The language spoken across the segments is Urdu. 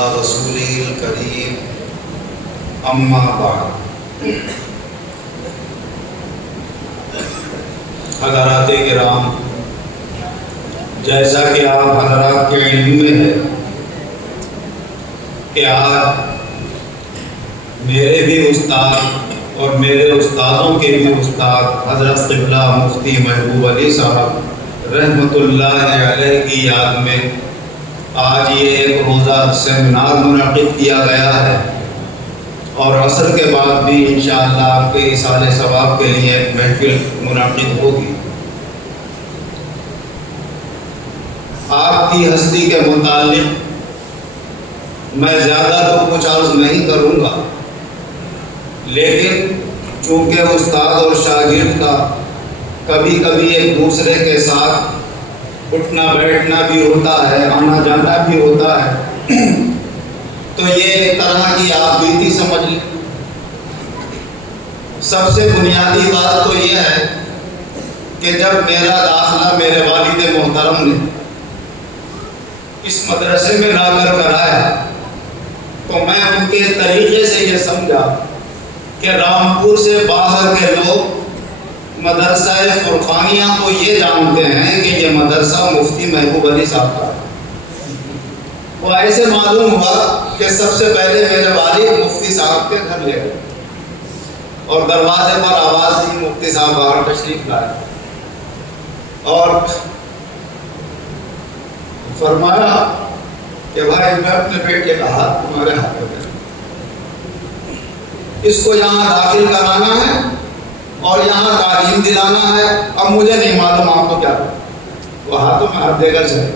رسوله الكريم اما بعد۔ حضرات کرام، جیسا کہ آپ حضرات کے علم میں ہے کہ آج میرے بھی استاد اور میرے استادوں کے بھی استاد حضرت قبلہ مفتی محبوب علی صاحب رحمۃ اللہ علیہ کی یاد میں آج یہ ایک روزہ سیمینار منعقد کیا گیا ہے، اور عصر کے بعد بھی انشاءاللہ آپ کے ایصال ثواب کے لیے ایک محفل منعقد ہوگی۔ آپ کی ہستی کے متعلق میں زیادہ تو کچھ عرض نہیں کروں گا، لیکن چونکہ استاد اور شاگرد کا کبھی کبھی ایک دوسرے کے ساتھ اٹھنا بیٹھنا بھی ہوتا ہے، آنا جانا بھی ہوتا ہے، تو یہ ایک طرح کی آپ بیتی سمجھ لیں۔ سب سے بنیادی بات تو یہ ہے کہ جب میرا داخلہ میرے والد محترم نے اس مدرسے میں لا کر کرایا تو میں ان کے طریقے سے یہ سمجھا کہ رامپور سے باہر کے لوگ مدرسہ فرقانیہ کو یہ جانتے ہیں کہ یہ مدرسہ مفتی محبوب علی صاحب کا۔ وہ ایسے معلوم ہوا کہ سب سے پہلے میرے والد مفتی صاحب کے گھر لے گئے اور دروازے پر آواز دی، مفتی صاحب باہر تشریف لائے اور فرمایا کہ بھائی میں اپنے بیٹے کا ہاتھ تمہارے ہاتھ میں دے، اس کو یہاں داخل کرانا ہے اور یہاں تعلیم دلانا ہے۔ اب مجھے نہیں معلوم آپ کو کیا کرنا، وہ ہاتھوں میں ہاتھ دے کر چلے۔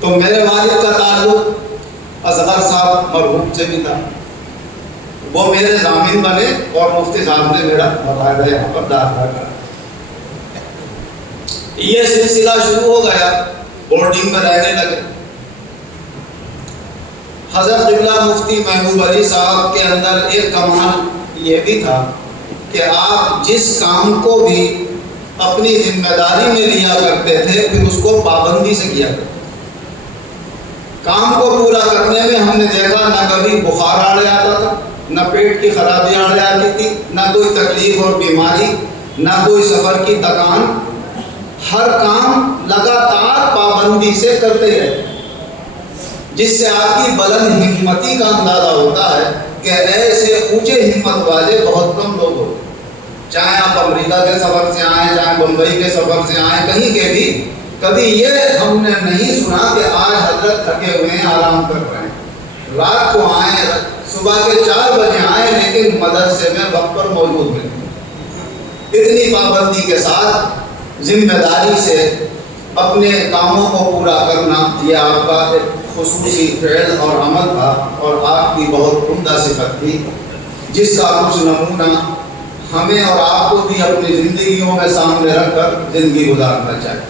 تو میرے والد کا تعلق اصغر صاحب مرحوم سے بھی تھا، وہ میرے ضامن بنے اور مفتی صاحب نے میرا باقاعدہ یہاں پر داخلہ کرا۔ یہ سلسلہ شروع ہو گیا، بورڈنگ میں رہنے لگے۔ حضرت قبلہ مفتی محبوب علی صاحب کے اندر ایک کمال یہ بھی تھا کہ آپ جس کام کو بھی اپنی ذمہ داری میں لیا کرتے تھے پھر اس کو پابندی سے کیا کرتے۔ کام کو پورا کرنے میں ہم نے دیکھا نہ کبھی بخار آڑے آتا تھا، نہ پیٹ کی خرابی آڑے آتی تھی، نہ کوئی تکلیف اور بیماری، نہ کوئی سفر کی تکان۔ ہر کام لگاتار پابندی سے کرتے رہے، جس سے آپ کی بلند ہمتی کا اندازہ ہوتا ہے کہ ایسے اونچے ہمت والے بہت کم لوگ ہوتے، چاہے آپ امریکہ کے سفر سے آئیں، چاہے بمبئی کے سفر سے آئیں، کہیں کے بھی کبھی یہ ہم نے نہیں سنا کہ آج حضرت تھکے ہوئے ہیں، آرام کر رہے ہیں، رات کو آئیں، صبح کے 4 بجے آئیں، لیکن مدرسے میں وقت پر موجود ہیں۔ اتنی پابندی کے ساتھ ذمہ داری سے اپنے کاموں کو پورا کرنا یہ آپ کا ایک خصوصی فعل اور عمل تھا، اور آپ کی بہت عمدہ صفت تھی، جس کا کچھ نمونہ ہمیں اور آپ کو بھی اپنی زندگیوں میں سامنے رکھ کر زندگی گزارنا چاہیے۔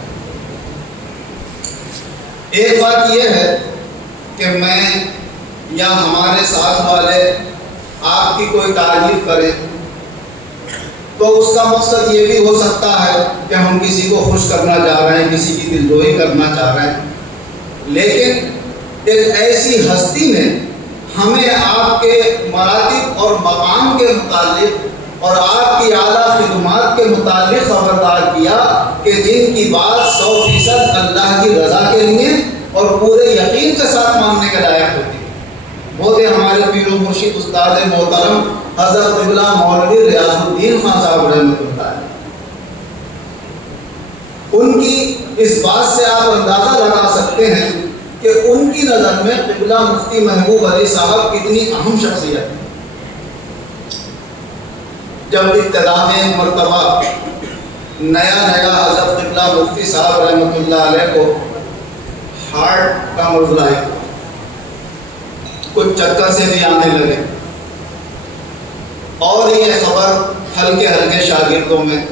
ایک بات یہ ہے کہ میں یا ہمارے ساتھ والے آپ کی کوئی تعریف کریں تو اس کا مقصد یہ بھی ہو سکتا ہے کہ ہم کسی کو خوش کرنا چاہ رہے ہیں، کسی کی دلجوئی کرنا چاہ رہے ہیں، لیکن ایک ایسی ہستی نے ہمیں آپ کے مراتب اور مقام کے متعلق اور آپ کی اعلیٰ خدمات کے متعلق خبردار کیا کہ جن کی بات 100% اللہ کی رضا کے لیے اور پورے یقین کے ساتھ ماننے کے لائق ہوتی ہے، وہ تھے ہمارے پیر و مرشد استاد محترم حضرت قبلہ مولوی ریاض الدین خان صاحب رحمۃ اللہ علیہ۔ ان کی اس بات سے آپ اندازہ لگا سکتے ہیں کہ ان کی نظر میں قبلہ مفتی محبوب علی صاحب کتنی اہم شخصیت ہے۔ جب ابتدا میں مرتبہ نیا حضرت قبلہ مفتی صاحب رحمۃ اللہ علیہ کو ہارٹ کا مسئلہ ہے، کچھ چکر سے بھی آنے لگے، اور یہ خبر ہلکے شاگردوں میں،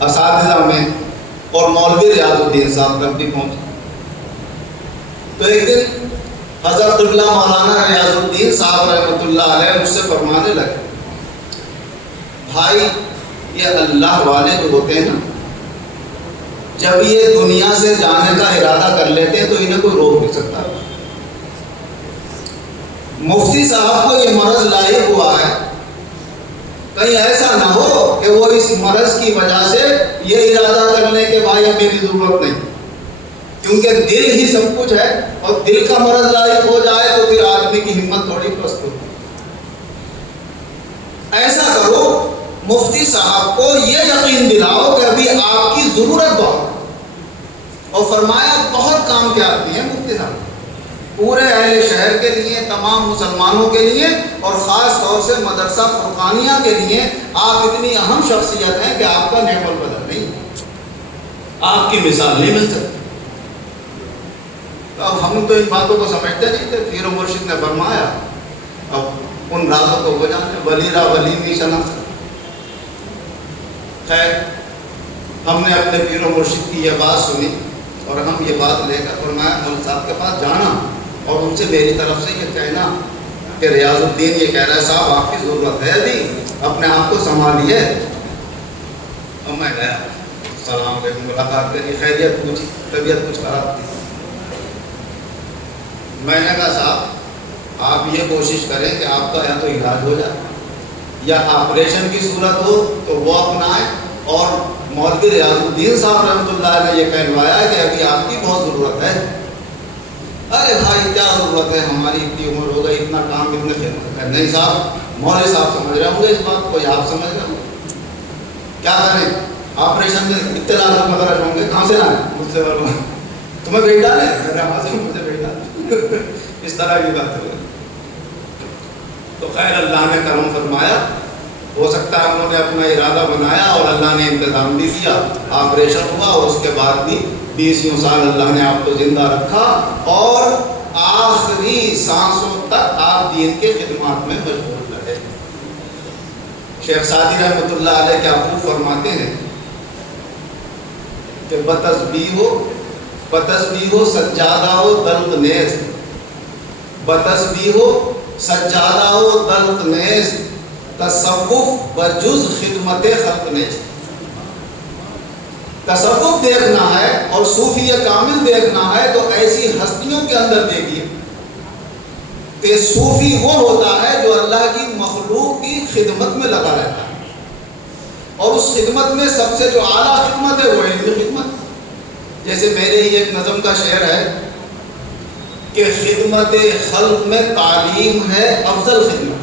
اساتذہ میں اور مولوی ریاض الدین صاحب تک بھی پہنچی۔ تو ایک دن حضرت قبلہ مولانا ریاض الدین صاحب رحمۃ اللہ علیہ مجھ سے فرمانے لگے، بھائی یہ اللہ والے جو ہوتے ہیں نا، جب یہ دنیا سے جانے کا ارادہ کر لیتے ہیں تو انہیں کوئی روک نہیں سکتا۔ مفتی صاحب کو یہ مرض لاحق ہوا ہے، کہیں ایسا نہ ہو کہ وہ اس مرض کی وجہ سے یہ ارادہ کر لیں کہ بھائی اب میری ضرورت نہیں، کیونکہ دل ہی سب کچھ ہے، اور دل کا مرض لاحق ہو جائے تو پھر آدمی کی ہمت تھوڑی پست ہوتی۔ ایسا کرو، مفتی صاحب کو یہ یقین دلاؤ کہ ابھی آپ کی ضرورت بہت، اور فرمایا بہت کام کے آدمی ہیں مفتی صاحب، پورے اہل شہر کے لیے، تمام مسلمانوں کے لیے، اور خاص طور سے مدرسہ فرقانیہ کے لیے آپ اتنی اہم شخصیت ہیں کہ آپ کا نعم البدل نہیں، آپ کی مثال نہیں مل سکتی۔ اب ہم تو ان باتوں کو سمجھتے نہیں تھے، پیر و مرشد نے فرمایا اب ان رازوں کو وہ جانے، ولی را ولی نہیں شناس۔ خیر، ہم نے اپنے پیر و مرشد کی یہ بات سنی اور ہم یہ بات لے کر فرمایا مولوی صاحب کے پاس جانا اور ان سے میری طرف سے یہ کہنا کہ ریاض الدین یہ کہہ رہا ہے صاحب آپ کی ضرورت ہے ابھی، اپنے آپ کو سنبھالیے۔ اور میں گیا، السلام علیکم، ملاقات کری، خیریت پوچھی، طبیعت کچھ خراب تھی۔ میں نے کہا صاحب آپ یہ کوشش کریں کہ آپ کا یا تو علاج ہو جائے یا آپریشن کی صورت ہو تو وہ اپنائیں، اور مولوی ریاض الدین صاحب رحمۃ اللہ نے یہ کہلوایا کہ ابھی آپ کی بہت ضرورت ہے۔ ارے بھائی کیا ضرورت ہے، ہماری اتنی عمر ہو گئی، اتنا کام، اتنے خدمت ہے۔ نہیں صاحب، مولوی صاحب سمجھ رہے ہوں گے اس بات کو، یا آپ سمجھ رہے ہوں گے، کیا کریں آپریشن میں اتنے لاکھ مدرج ہوں گے، کہاں سے لائیں، مجھ سے تمہیں بھیج ڈالے، مجھے بھیج ڈالے، اس طرح کی بات ہے۔ تو خیر اللہ نے کرم فرمایا، ہو سکتا ہے انہوں نے اپنا ارادہ بنایا اور اللہ نے انتظام بھی دیا، آپریشن ہوا اور اس کے بعد بھی 20 سال اللہ نے آپ کو زندہ رکھا، اور آخری سانسوں تک آپ دین کے خدمات میں مشغول رہے۔ شیخ سعدی رحمۃ اللہ علیہ کیا خوب فرماتے ہیں کہ بتسبیح و سجادہ و دلق نیز، بتسبیح و سجادہ و دلق نیز، تصوف بجز خدمت خلق نیز۔ تصوف دیکھنا ہے اور صوفی کامل دیکھنا ہے تو ایسی ہستیوں کے اندر دیکھیے کہ صوفی وہ ہوتا ہے جو اللہ کی مخلوق کی خدمت میں لگا رہتا ہے، اور اس خدمت میں سب سے جو اعلیٰ خدمت ہے وہ علمی خدمت۔ جیسے میرے ہی ایک نظم کا شعر ہے کہ خدمت خلق میں تعلیم ہے افضل خدمت،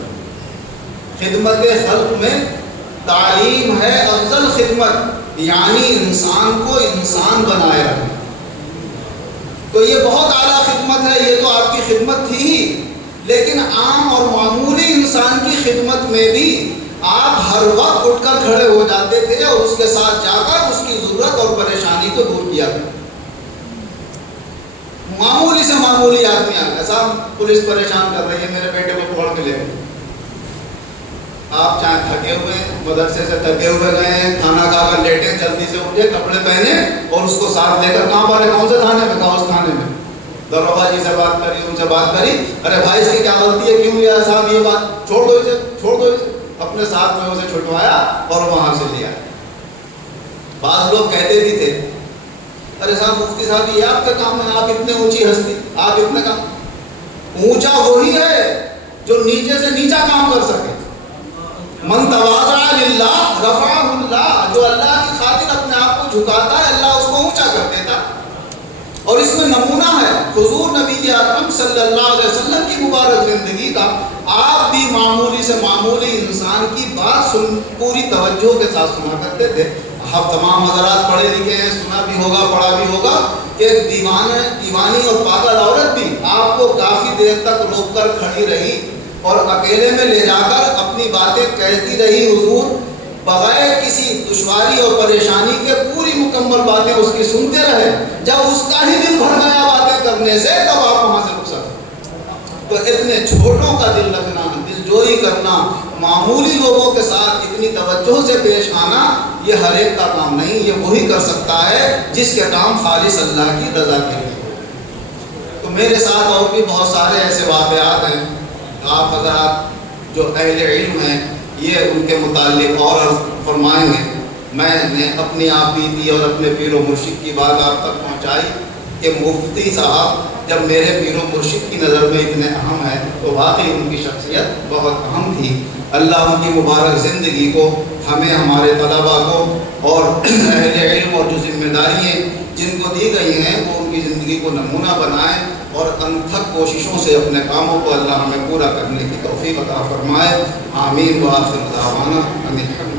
خدمت خلق میں تعلیم ہے افضل خدمت، یعنی انسان کو انسان بنائے رکھنا۔ تو یہ بہت اعلیٰ خدمت ہے، یہ تو آپ کی خدمت تھی ہی، لیکن عام اور معمولی انسان کی خدمت میں بھی آپ ہر وقت اٹھ کر کھڑے ہو جاتے تھے اور اس کے ساتھ جا کر اس کی ضرورت اور پریشانی کو دور کیا کرتے۔ معمولی سے معمولی آدمی آ گیا، صاحب پولیس پریشان کر رہی ہے، میرے بیٹے کو پکڑ کے لے گئے۔ آپ چاہے تھکے ہوئے، مدرسے سے تھکے ہوئے گئے، کھانا کھا کر لیٹے، جلدی سے اٹھے، کپڑے پہنے اور اس کو ساتھ لے کر کہاں پر، کون سے تھانے میں، کہا اس تھانے میں، دروازہ جی سے بات کری، ان سے بات کری، ارے بھائی اس کی کیا غلطی ہے، کیوں لیا صاحب یہ بات، چھوڑ دو اسے، چھوڑ دو اسے، اپنے ساتھ میں اسے چھٹوایا اور وہاں سے لیا۔ بعض لوگ کہتے بھی تھے ارے صاحب مفتی صاحب یہ آپ کا کام ہے، آپ اتنے اونچی ہستی، آپ اتنے کام، اونچا وہی ہے جو نیچے سے نیچا کام کر سکے۔ من تواضع للہ رفعہ اللہ، جو اللہ کی خاطر اپنے آپ کو جھکاتا ہے اللہ اس کو اونچا کر دیتا۔ اور اس میں نمونہ ہے حضور نبی اکرم صلی اللہ علیہ وسلم کی مبارک زندگی کا۔ آپ بھی معمولی سے معمولی انسان کی بات پوری توجہ کے ساتھ سنا کرتے تھے۔ آپ تمام حضرات پڑھے لکھے ہیں، سنا بھی ہوگا، پڑھا بھی ہوگا کہ ایک دیوانی اور پاگل عورت بھی آپ کو کافی دیر تک روک کر کھڑی رہی اور اکیلے میں لے جا کر اپنی باتیں کہتی رہی، حضور بغیر کسی دشواری اور پریشانی کے پوری مکمل باتیں اس کی سنتے رہے۔ جب اس کا ہی دل بھر گیا باتیں کرنے سے تب آپ وہاں سے رک سکتے۔ تو اتنے چھوٹوں کا دل رکھنا، دل جوئی کرنا، معمولی لوگوں کے ساتھ اتنی توجہ سے پیش آنا، یہ ہر ایک کا کام نہیں، یہ وہی کر سکتا ہے جس کے کام خالص اللہ کی رضا کے لیے۔ تو میرے ساتھ اور بھی بہت سارے ایسے واقعات ہیں، آپ حضرات جو اہل علم ہیں یہ ان کے متعلق اور فرمائیں گے۔ میں نے اپنی آپ بیتی اور اپنے پیر و مرشد کی بات آپ تک پہنچائی کہ مفتی صاحب جب میرے پیر و مرشد کی نظر میں اتنے اہم ہیں تو واقعی ان کی شخصیت بہت اہم تھی۔ اللہ ان کی مبارک زندگی کو، ہمیں، ہمارے طلباء کو اور اہل علم اور جو ذمہ داریاں جن کو دی گئی ہیں وہ ان کی زندگی کو نمونہ بنائیں اور انتھک کوششوں سے اپنے کاموں کو اللہ ہمیں پورا کرنے کی توفیق عطا فرمائے۔ آمین۔ وآخر دعوانا ان الحمد